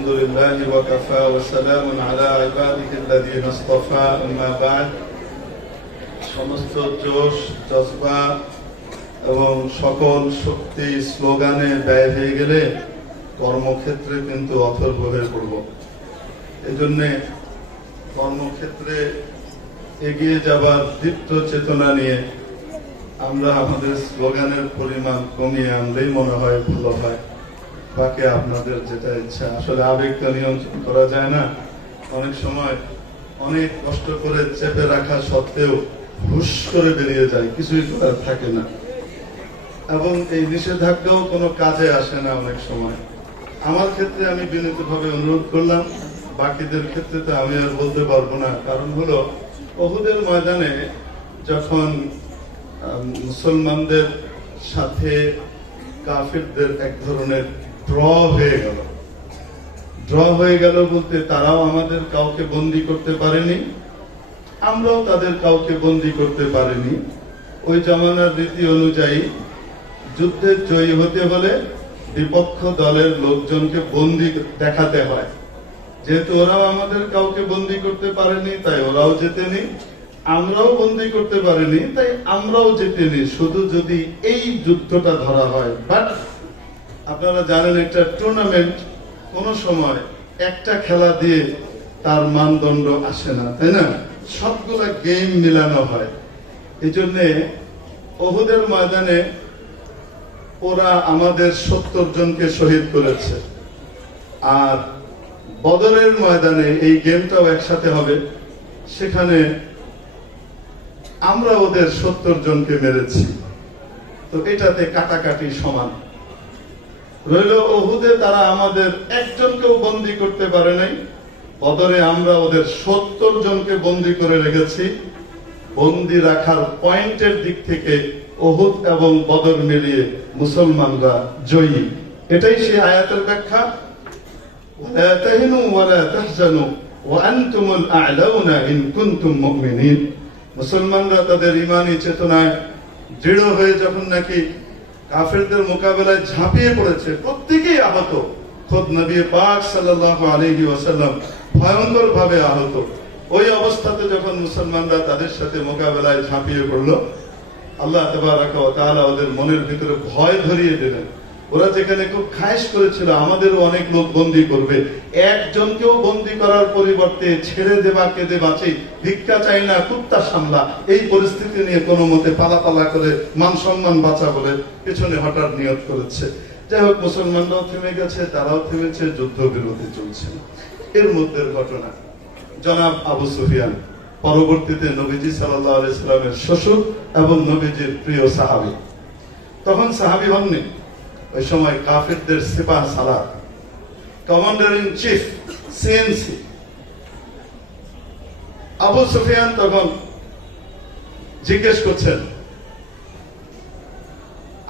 الحمد لله وكفى وسلام على عباده الذين اصطفى أما بعد সমস্ত জোশ জজবা এবং সকল শক্তি স্লোগানে ব্যয় হয়ে গেলে কর্মক্ষেত্রে কিন্তু অথর্ব হয়ে পড়ব। এজন্য কর্মক্ষেত্রে এগিয়ে যাবার দীপ্ত চেতনা নিয়ে আমরা আমাদের স্লোগানের পরিমাণ কমিয়ে আনলেই মনে হয় ভালো হয়। বাকি আপনাদের যেটা ইচ্ছা, আসলে আবেগটা নিয়ন্ত্রণ করা যায় না। অনেক সময় অনেক কষ্ট করে চেপে রাখা সত্ত্বেও হুশ করে বেরিয়ে যায়, কিছুই করার থাকে না, এবং এই নিষেধাজ্ঞাও কোনো কাজে আসে না অনেক সময়। আমার ক্ষেত্রে আমি বিনীতভাবে অনুরোধ করলাম, বাকিদের ক্ষেত্রে তো আমি আর বলতে পারবো না। কারণ হলো উহুদের ময়দানে যখন মুসলমানদের সাথে কাফিরদের এক ধরনের ড্র হয়ে গেল বলতে তারাও আমাদের কাউকে বন্দী করতে পারেনি, আমরাও তাদের কাউকে বন্দী করতে পারিনি। ওই জামানার রীতি অনুযায়ী যুদ্ধে জয়ী হতে হলে বিপক্ষ দলের লোকজনকে বন্দী দেখাতে হয়। যেহেতু ওরাও আমাদের কাউকে বন্দী করতে পারেনি, তাই ওরাও জেতেনি, আমরাও বন্দী করতে পারিনি, তাই আমরাও জেতেনি। শুধু যদি এই যুদ্ধটা ধরা হয়। বাট আপনারা জানেন একটা টুর্নামেন্ট কোন সময় একটা খেলা দিয়ে তার মানদণ্ড আসে না, তাই না? সবগুলা গেম মিলানো হয়। এই জন্যে উহুদের ময়দানে ওরা আমাদের 70 জনকে শহীদ করেছে, আর বদরের ময়দানে এই গেমটাও একসাথে হবে, সেখানে আমরা ওদের 70 জনকে মেরেছি। তো এটাতে কাটাকাটি সমান রইল। উহুদে তারা আমাদের একজনকেও বন্দী করতে পারে নাই, বদরে আমরা ওদের 70 জনকে বন্দী করে রেখেছি। বন্দী রাখার পয়েন্টের দিক থেকে উহুদ এবং বদর মিলিয়ে মুসলমানরা জয়ী। এটাই সেই আয়াতের ব্যাখ্যা, ওয়ালা তাহিনু ওয়ালা তাহজানু ওয়া আনতুমুল আ'লাউনা ইন কুনতুম মুমিনিন। মুসলমানরা তাদের ঈমানী চেতনায় দৃঢ় হয়ে যখন নাকি কাফেরদের মোকাবেলায় ঝাঁপিয়ে পড়েছে, প্রত্যেকেই আহত। খোদ নবী পাক সাল্লাল্লাহু আলাইহি ওয়াসাল্লাম ভয়ঙ্কর ভাবে আহত। ওই অবস্থাতে যখন মুসলমানরা তাদের সাথে মোকাবেলায় ঝাঁপিয়ে পড়লো, আল্লাহ তাবারাকা ওয়া তাআলা ওদের মনের ভিতরে ভয় ধরিয়ে দিলেন। ওরা যেখানে খুব খায়েশ করেছিল আমাদেরও অনেক লোক বন্দী করবে, একজনকেও বন্দী করার পরিবর্তে ছেড়ে দেবা কেঁদে বাঁচি, ভিক্ষা চাই না কুত্তা সামলা, এই পরিস্থিতি নিয়ে কোনো মতে পালা করে মান সম্মান বাঁচা বলে পেছনে হঠাৎ নিয়ত করেছে। যাই হোক, মুসলমানরাও থেমে গেছে, তারাও থেমেছে, যুদ্ধ বিরতি চলছে। এর মধ্যে ঘটনা, জনাব আবু সুফিয়ান পরবর্তীতে নবীজি সাল্লাল্লাহু আলাইহি সাল্লামের শ্বশুর এবং নবীজির প্রিয় সাহাবী, তখন সাহাবী হননি, ওই সময় কাফিরদের সিপাহ সালার commander in chief CNC Abu Sufyan তখন জিজ্ঞেস করছেন,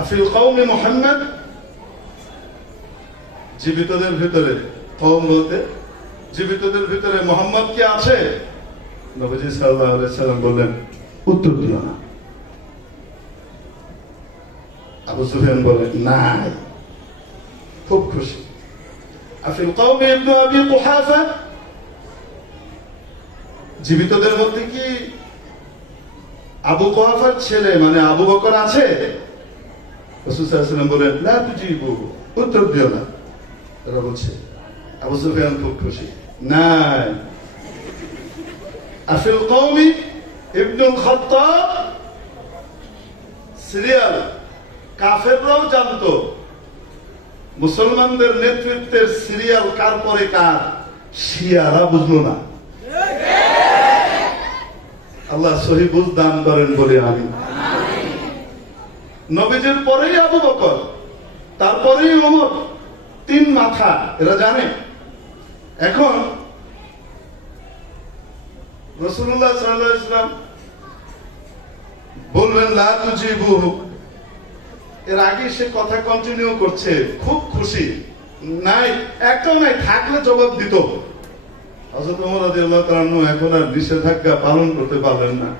আফিল কওমি মুহাম্মদ, জীবিতদের ভিতরে, কওম বলতে জীবিতদের ভিতরে মুহাম্মদ কি আছে? নবীজি সাল্লাল্লাহু আলাইহি সাল্লাম বললেন, উত্তর দিও না। আবু সুফিয়ান বলেন, নাই। খুব খুশি। আফিল কওমি ইবনু আবি কুহাফা, জীবিতদের মধ্যে কি আবু কুহাফার ছেলে মানে আবু বকর আছে? রাসূল সাল্লাল্লাহু আলাইহি ওয়াসাল্লাম বলেন, লা তুজিবু, উত্তর দিও না। এরা বলছে, আবু সুফিয়ান খুব খুশি, নাই। আফিল কওমি ইবনুল খাত্তাব, সিরিয়াল কাফেররাও জানতো মুসলমানদের নেতৃত্বের সিরিয়াল কার পরে কার, শিয়ারা বুঝলো না। আল্লাহ সহি বুঝ দান করেন বলে আমিন। নবীজির পরেই আবু বকর, তারপরেই ওমর, 3 মাথা, এরা জানে। এখন রাসূলুল্লাহ সাল্লাল্লাহু আলাইহি ওয়াসাল্লাম বলবেন লা তুজিবুহু, এর আগে সে কথা কন্টিনিউ করছে, খুব খুশি। নাই, একটাও নাই, থাকলে জবাব দিত। হযরত ওমর রাদিয়াল্লাহু তাআলা এখন আর নিষেধাজ্ঞা পালন করতে পারলেন না,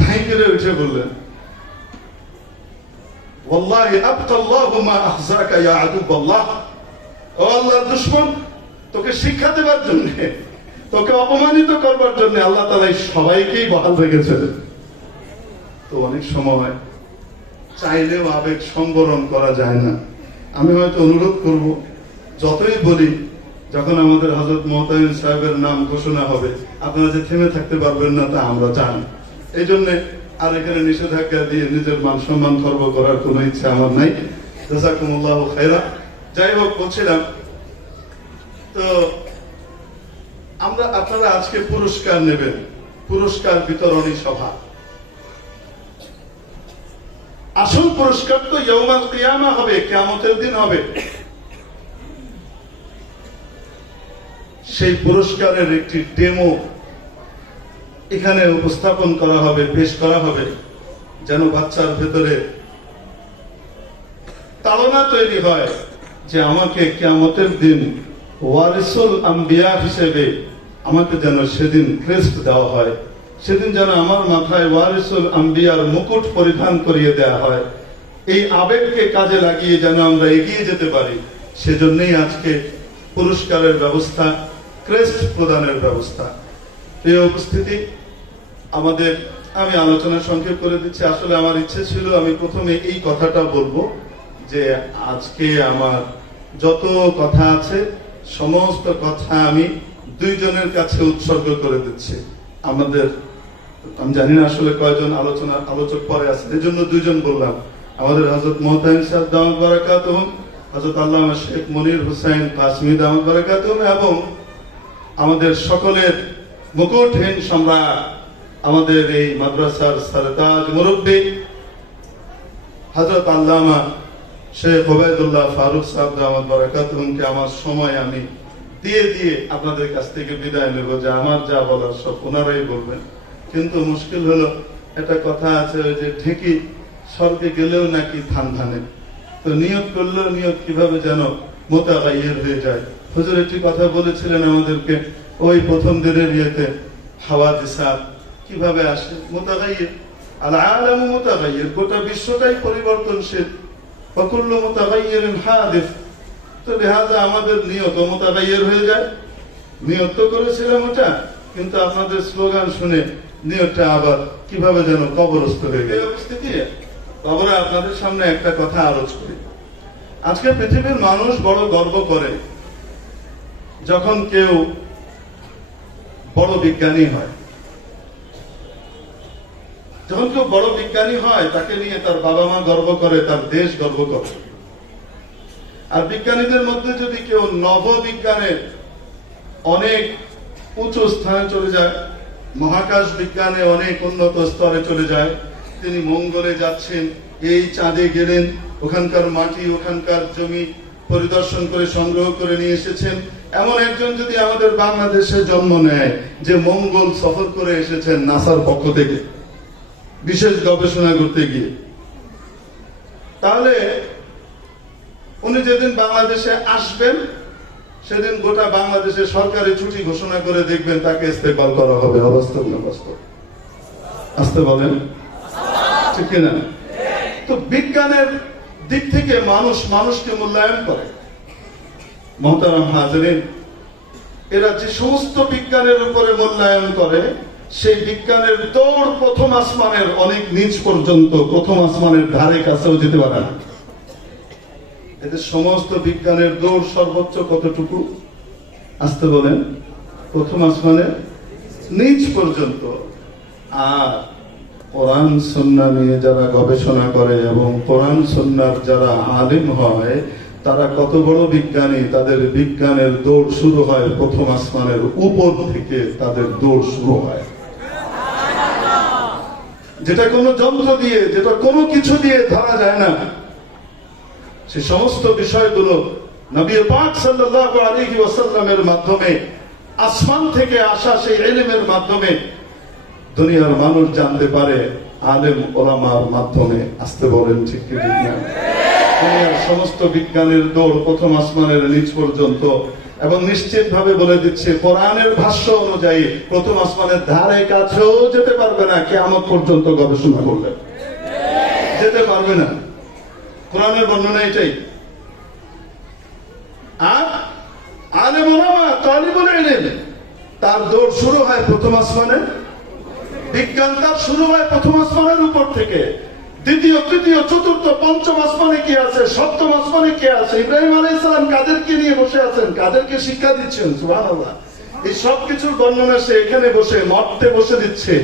ধাই করে উঠে বললেন, ওয়াল্লাহি আবকাল্লাহু মা আহজাকা ইয়া আদুল্লাহ, ও আল্লাহর দুশমন, তোকে শিক্ষা দেবার জন্য, তোকে অপমানিত করবার জন্য আল্লাহ তাআলা সবাইকেই বহাল রেখেছেন। তো অনেক সময় চাইলেও আবেগ সংবরণ করা যায় না। আমি হয়তো অনুরোধ করব, যতই বলি, যখন আমাদের হযরত মুহতামিম সাহেবের নাম ঘোষণা হবে আপনারা যে থেমে থাকতে পারবেন না তা আমরা জানি। এই জন্য আর এখানে নিষেধাজ্ঞা দিয়ে নিজের মান সম্মান খর্ব করার কোনো ইচ্ছা আমার নাই। জাযাকুমুল্লাহু খায়রা। যাই হোক, বলছিলাম তো আপনারা আজকে পুরস্কার নেবেন, পুরস্কার বিতরণী সভা। আসল পুরস্কার তো ইয়াউমাল কিয়ামা হবে, কিয়ামতের দিন হবে। সেই পুরস্কারের একটি ডেমো এখানে উপস্থাপন করা হবে, পেশ করা হবে, যেন বাচ্চার ভেতরে তাড়না তৈরি হয় যে আমাকে কিয়ামতের দিন ওয়ারিসুল আম্বিয়া হিসেবে আমাকে যেন সেদিন ক্রেস্ট দেওয়া হয়, সেদিন যেন আমার মাথায় ওয়ারিসুল আম্বিয়ার মুকুট পরিধান করিয়ে দেওয়া হয়। এই আবেগকে কাজে লাগিয়ে যেন আমরা এগিয়ে যেতে পারি, সেজন্যই আজকে পুরস্কারের ব্যবস্থা, ক্রেস্ট প্রদানের ব্যবস্থা। এই উপস্থিতি আমাদের, আমি আলোচনা সংক্ষেপ করে দিচ্ছি। আসলে আমার ইচ্ছে ছিল আমি প্রথমে এই কথাটা বলবো যে আজকে আমার যত কথা আছে সমস্ত কথা আমি দুইজনের কাছে উৎসর্গ করে দিচ্ছি। আমাদের, আমি জানি না আসলে কয়জন আলোচক পরে আছে, এই জন্য দুইজন বললাম। আমাদের হযরত মুহতামিম সাহেব দামাত বারাকাতুহুম, হযরত আল্লামা শেখ মনির হুসাইন কাসমি দামাত বারাকাতুহুম, এবং আমাদের সকলের মুকুটহীন সম্রাট, আমাদের এই মাদ্রাসার সরতাজ মুরব্বী হযরত আল্লামা শেখ ওবায়দুল্লাহ ফারুক সাহেব দামাত বারাকাতুহুমকে আমার সময় আমি দিয়ে দিয়ে আপনাদের কাছ থেকে বিদায় নেব, যে আমার যা বলার সব ওনারাই বলবেন। কিন্তু মুশকিল হলো, একটা কথা আছে, ওই যে ঢেকি স্বর্গে গেলেও নাকি ধান ধানে, তো নিয়ত করলেও নিয়ত কিভাবে যেন মুতাগায়্যির হয়ে যায়। হুজুর একটি কথা বলেছিলেন আমাদেরকে, ওই প্রথম দিনের ইয়েতে, হাওয়াদিসাত কিভাবে আসে, মুতাগায়্যির, আল আলামু মুতাগায়্যির, গোটা বিশ্বটাই পরিবর্তনশীল, ওয়া কুল্লু মুতাগায়্যিরিন হাদিস। তো লিহাজা আমাদের নিয়ত মুতাগায়্যির হয়ে যায়। নিয়ত তো করেছিলাম ওটা, কিন্তু আপনাদের স্লোগান শুনে নিয়তটা আবার কিভাবে যেন কবরস্থ হয়ে গেল। উপস্থিতি, বাবারা, আপনাদের সামনে একটা কথা আলোচনা করি। আজকে পৃথিবীর মানুষ বড় গর্ব করে যখন কেউ বড় বিজ্ঞানী হয়। যখন কেউ বড় বিজ্ঞানী হয় তাকে নিয়ে তার বাবা মা গর্ব করে, তার দেশ গর্ব করে। আর বিজ্ঞানীদের মধ্যে যদি কেউ নববিজ্ঞানের অনেক উঁচু স্থানে চলে যায়, মহাকাশ বিজ্ঞানে অনেক উন্নত স্তরে চলে যায়, তিনি মঙ্গলে যাচ্ছেন, এই চাঁদে গেলেন, ওখানকার মাটি, ওখানকার জমি পরিদর্শন করে সংগ্রহ করে নিয়ে এসেছেন, এমন একজন যদি আমাদের বাংলাদেশে জন্ম নেয় যে মঙ্গল সফর করে এসেছেন নাসার পক্ষ থেকে বিশেষ গবেষণা করতে গিয়ে, তাহলে উনি যেদিন বাংলাদেশে আসবেন সেদিন গোটা বাংলাদেশে সরকারি ছুটি ঘোষণা করে দেখবেন তাকে ইস্তেকবাল করা হবে। অবাস্তব না বাস্তব? আসতে বলেন, ঠিক কিনা? তো বিজ্ঞানের দিক থেকে মানুষকে মূল্যায়ন করে। মুহতারাম হাজিরিন, এরা যে সমস্ত বিজ্ঞানের উপরে মূল্যায়ন করে, সেই বিজ্ঞানের দৌড় প্রথম আসমানের অনেক নিচ পর্যন্ত, প্রথম আসমানের ধারে কাছেও যেতে পারে না। এদের সমস্ত বিজ্ঞানের দৌড় সর্বোচ্চ কতটুকু? আসতে বলেন, প্রথম আসমানের নিচ পর্যন্ত। আর কোরআন সুন্নাহ নিয়ে যারা গবেষণা করে এবং কোরআন সুন্নাহর যারা আলেম হয়, তারা কত বড় বিজ্ঞানী, তাদের বিজ্ঞানের দৌড় শুরু হয় প্রথম আসমানের উপর থেকে, তাদের দৌড় শুরু হয়। যেটা কোনো যন্ত্র দিয়ে, যেটা কোনো কিছু দিয়ে ধরা যায় না, সে সমস্ত বিষয়গুলো নবী পাক সাল্লাল্লাহু আলাইহি ওয়াসাল্লামের মাধ্যমে, আসমান থেকে আসা সেই ইলমের মাধ্যমে দুনিয়ার মানুষ জানতে পারে, আলেম ওলামার মাধ্যমে। আসতে বলেন, ঠিক কি ঠিক না? দুনিয়ার সমস্ত বিজ্ঞানের দৌড় প্রথম আসমানের নিচ পর্যন্ত, এবং নিশ্চিত ভাবে বলে দিচ্ছে কোরআনের ভাষ্য অনুযায়ী প্রথম আসমানের ধারে কাছেও যেতে পারবে না কিয়ামত পর্যন্ত গবেষণা করলে, যেতে পারবে না। কোরআনের বর্ণনা এটাই। আর আলেম ওলামা তালিবুল ইলম, তার দৌড় শুরু হয় প্রথম আসমানে, বিজ্ঞান তার শুরু হয় প্রথম আসমানের উপর থেকে। দ্বিতীয়, তৃতীয়, চতুর্থ, পঞ্চম আসমানে কি আছে, সপ্তম আসমানে কে আছে, ইব্রাহিম আলাইহিস সালাম কাদেরকে নিয়ে বসে আছেন, কাদেরকে শিক্ষা দিচ্ছেন, সুবহানাল্লাহ। এই সব কিছুর বর্ণনা সে এখানে বসে মর্তে বসে দিচ্ছে।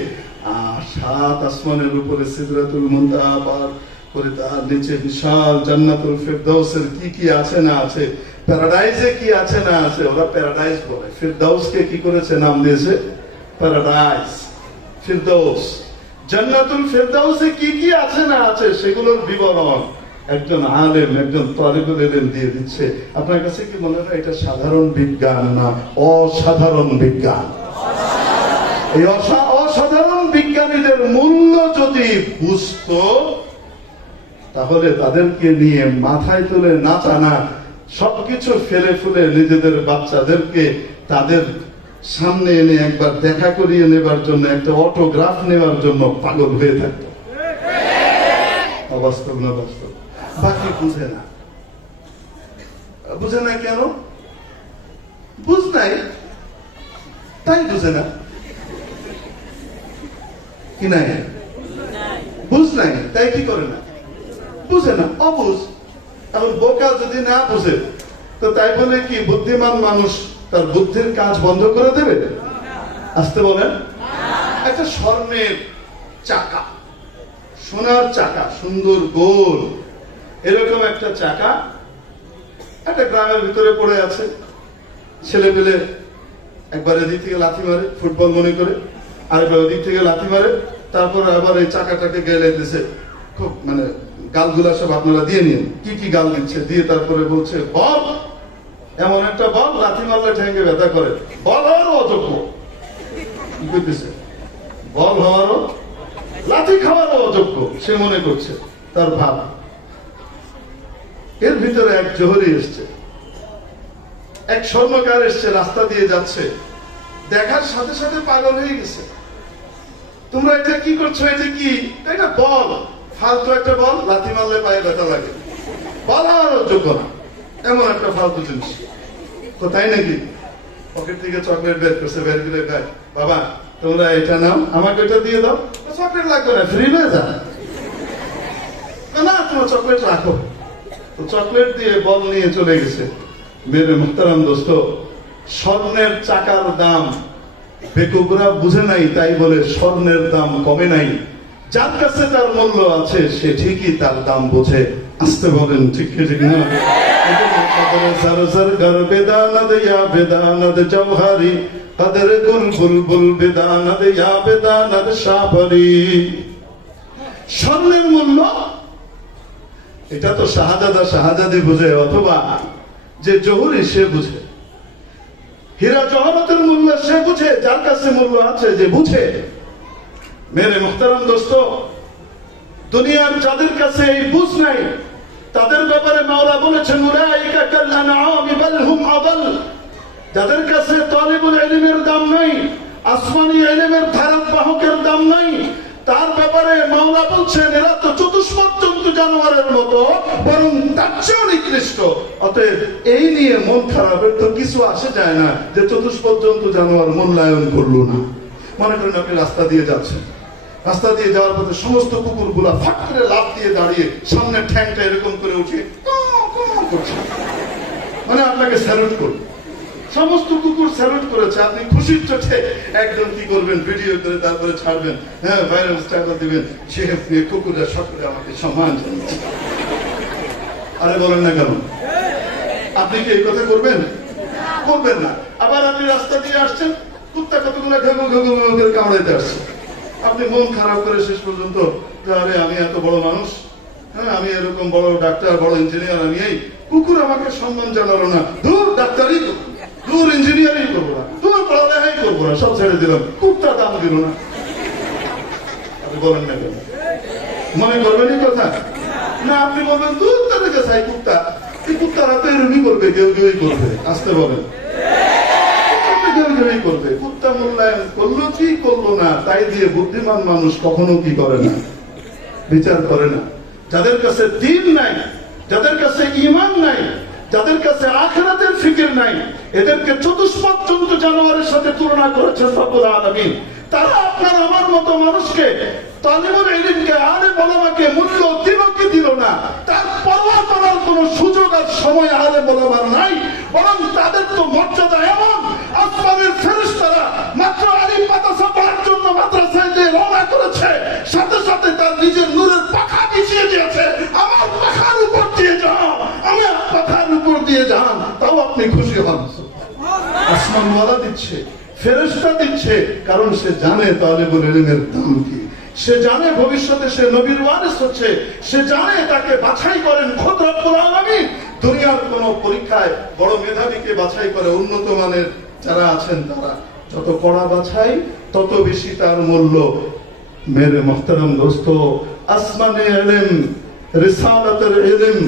আর 7 আসমানের উপরে সিদরাতুল মুনতাহা পার করে তার নিচে বিশাল জান্নাতুল ফিরদাউসের কি কি আছে না আছে, প্যারাডাইজে কি আছে না আছে, ওরা প্যারাডাইজ বলে, ফিরদাউসকে কি করেছে, নাম দিয়েছে প্যারাডাইজ, ফিরদাউস। জান্নাতুল ফিরদাউসে কি কি আছে না আছে সেগুলোর বিবরণ একজন আলেম, একজন তালিবুল ইলম দিয়ে দিচ্ছে। আপনার কাছে কি মনে হয় এটা সাধারণ বিজ্ঞান না অসাধারণ বিজ্ঞান? এই অসাধারণ বিজ্ঞানীদের মূল্য যদি বুঝতো, তাহলে তাদেরকে নিয়ে মাথায় তুলে নাচা না, সবকিছু ফেলে ফুলে নিজেদের বাচ্চাদেরকে তাদের সামনে এনে একবার দেখা করিয়ে নেবার জন্য, একটা অটোগ্রাফ নেওয়ার জন্য পাগল হয়ে থাকতো। অবাস্তব না বাস্তব? বাকি বুঝে না। বুঝে না কেন? বুঝ নাই তাই বুঝে না, কি নাই? বুঝ নাই তাই কি করে না? বুঝে না, অবুঝ। এখন বোকা যদি না বুঝে তো তাই বলে কি বুদ্ধিমান মানুষ তার বুদ্ধির কাজ বন্ধ করে দেবে? আসতে বলেন। একটা স্বর্ণের চাকা, সোনার চাকা, সুন্দর গোল এরকম একটা চাকা একটা গ্রামের ভিতরে পড়ে আছে। ছেলে পেলে একবার এদিক থেকে লাথি মারে, ফুটবল মনে করে, আরেকবার ওদিক থেকে লাথি মারে, তারপরে আবার এই চাকাটাকে গেলে দিছে, খুব মানে গালগুলা সব আপনারা দিয়ে নিন, কি কি গাল দিচ্ছে, দিয়ে তারপরে বলছে বল, এমন একটা বল লাথি মারলে ঠ্যাঙ্গে ব্যথা করে, বল হওয়ারও অযোগ্য। কি করতেছে? বল হওয়ারও, লাথি খাওয়ারও অযোগ্য সে মনে করছে, তার ভাব। এর ভিতরে এক জোহরি এসছে, এক স্বর্ণকার এসছে, রাস্তা দিয়ে যাচ্ছে, দেখার সাথে সাথে পাগল হয়ে গেছে। তোমরা এটা কি করছো? এটা কি? এটা বল, ফালতু একটা বল, লাথি মারলে পায়ে ব্যথা লাগে, বল হওয়ারও যোগ্য না, এমন একটা ফালতু জিনিস। কোথায় নাকি পকেট থেকে চকলেট বের করছে, বের করে খায়, বাবা তোমরা এটা নাও, আমাকে এটা দিয়ে দাও। চকলেট লাগবে না, ফ্রি হয়ে যায় না, তোমার চকলেট রাখো। তো চকলেট দিয়ে বল নিয়ে চলে গেছে। মেরে মুহতারাম দোস্ত, স্বর্ণের চাকার দাম বেকুবরা বুঝে নাই, তাই বলে স্বর্ণের দাম কমে নাই। যার কাছে তার মূল্য আছে সে ঠিকই তার দাম বোঝে। আসতে বলেন ঠিক ঠিক না? সরসর গর বেদানদ ইয়া বেদানদ জওহরি, কদর গুল বুলবুল বেদানদ ইয়া বেদানদ শাবরি। স্বর্ণের মূল্য এটা তো শাহজাদা শাহজাদি বুঝে, অথবা যে জহুরি সে বুঝে। হীরা জহরতের মূল্য সে বুঝে, যার কাছে মূল্য আছে, যে বুঝে। মেরে মুহতারাম দোস্ত, দুনিয়ার যাদের কাছে এই বুঝ নাই তাদের ব্যাপারে মাওলা বলেছেন উলাইকা কাল আনআমি বাল হুম আদাল। যাদের কাছে তালিবুল ইলমের দাম নাই, আসমানি ইলমের ধারক বাহকের দাম নাই, তার ব্যাপারে মাওলা বলছেন এরা তো চতুষ্পদ জন্তু জানোয়ারের মতো, বরং তার চেয়েও নিকৃষ্ট। অতএব এই নিয়ে মন খারাপের তো কিছু আসে যায় না যে চতুষ্পদ জন্তু জানোয়ার মূল্যায়ন করলো না। মনে করেন আপনি রাস্তা দিয়ে যাচ্ছেন, রাস্তা দিয়ে যাওয়ার পথে সমস্ত কুকুর গুলা ফাট করে লাফ দিয়ে দাঁড়িয়ে সামনের ঠ্যাংটা এরকম করে উঠে করছে, মানে আপনাকে স্যালুট করবে। সমস্ত কুকুর স্যালুট করেছে, আপনি খুশির চোটে একদম কি করবেন, ভিডিও করে তারপরে ছাড়বেন, হ্যাঁ ভাইরাল স্ট্যাটাস দিবেন, সে কুকুররা সকলে আমাকে সম্মান জানাচ্ছে। আরে বলেন না কেন? আপনি কি এই কথা করবেন? করবেন না। আবার আপনি রাস্তা দিয়ে আসছেন, কুত্তা কতগুলো ঘেগু ঘেগু করে কামড়াইতে আসছে, আপনি মন খারাপ করে শেষ পর্যন্ত, আরে আমি এত বড় মানুষ, হ্যাঁ আমি এরকম বড় ডাক্তার, বড় ইঞ্জিনিয়ার, আমি এই কুকুর আমাকে সম্মান জানালো না, দূর ডাক্তারই করবো, দূর ইঞ্জিনিয়ারিং করবো না, দূর পড়ালেখাই করবো না, সব ছেড়ে দিলাম, কুত্তা দাম দিল না। আপনি বলেন না কেন? মনে করবেন এই কথা না? আপনি বলবেন দূর তাদেরকে চাই কুত্তা, এই কুত্তারা তো এরকমই করবে, কেউ কেউই করবে। আসতে বলেন, করবে। কুত্তা মূল্যায়ন করলো কি করলো না তাই দিয়ে বুদ্ধিমান মানুষ কখনো কি করে না, বিচার করে না। যাদের কাছে দ্বীন নাই, যাদের কাছে ঈমান নাই, যাদের কাছে আখিরাতের ফিকির নাই, এদেরকে চতুষ্পদ জন্তু জানোয়ারের সাথে তুলনা করেছেন রব্বুল আলামিন। তারা আপনার আমার মতো মানুষকে, তালিবুল ইলমকে, আলেম ওলামাকে মূল্য দিল কি দিল না, তার পরোয়া করার কোনো সুযোগ আর সময় আলেম ওলামার নাই। বরং তাদের তো মর্যাদা এমন, আসমানের ফেরেশতারা মাত্র আলিম মাদ্রাসা পড়ার জন্য মাদ্রাসায় যে রওনা করেছে, সাথে সাথে তার নিজের নূরের পাখা বিছিয়ে দিয়েছে, আমার পাখার উপর দিয়ে যান, আমার পাখার উপর দিয়ে যান, তাও আপনি খুশি হন। আসমানওয়ালা দিচ্ছে, ফেরেশতা দিচ্ছে, কারণ সে জানে তালিবুল ইলমের দাম কি, সে জানে ভবিষ্যতে সে নবীর ওয়ারিস হচ্ছে, সে জানে তাকে বাছাই করেন খোদ রব্বুল আলামিন। দুনিয়ার কোন পরীক্ষায় বড় মেধাবীকে বাছাই করে উন্নত মানের যারা আছেন, তারা যত কড়া বাছাই তত বেশি তার মূল্য। মেরে মুহতারাম দোস্ত, আসমানে ইলম, রিসালাতের ইলম,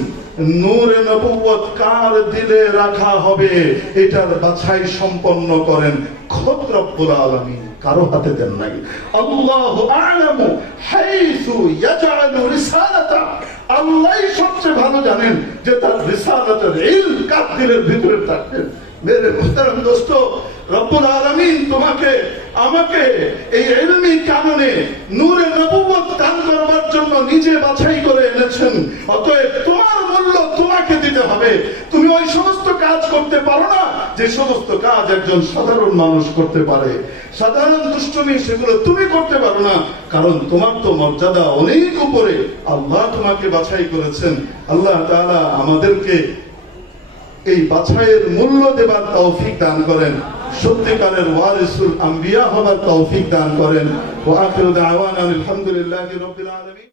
নূরে নবুয়ত কার দিলে রাখা হবে, এটার বাছাই সম্পন্ন করেন খোদ রব্বুল আলামিন, কারো হাতে দেন নাই। আল্লাহু আ'লামু হাইসু ইয়াজআলু রিসালাতা, আল্লাহই সবচেয়ে ভালো জানেন যে তার রিসালাতের ইলম কার দিলের ভিতরে থাকবে। মেরে মুহতারাম দোস্ত, রব্বুল আলামিন তোমাকে আমাকে এই ইলমি কাননে নূরে নবুয়ত দান করবার জন্য নিজে বাছাই করে এনেছেন। অতএব তোমার মূল্য তোমাকে দিতে হবে। তুমি ওই সমস্ত কাজ করতে পারো না যে সমস্ত কাজ একজন সাধারণ মানুষ করতে পারে। সাধারণ দুষ্টুমি সেগুলো তুমি করতে পারো না, কারণ তোমার তো মর্যাদা অনেক উপরে। আল্লাহ তোমাকে বাছাই করেছেন। আল্লাহ তাআলা আমাদেরকে এই বাছাইয়ের মূল্য দেবার তৌফিক দান করেন, সত্যিকারের ওয়ারিসুল আম্বিয়া হবার তৌফিক দান করেন। ওয়া আখিরু দাওয়ানা আলহামদুলিল্লাহি রাব্বিল আলামিন।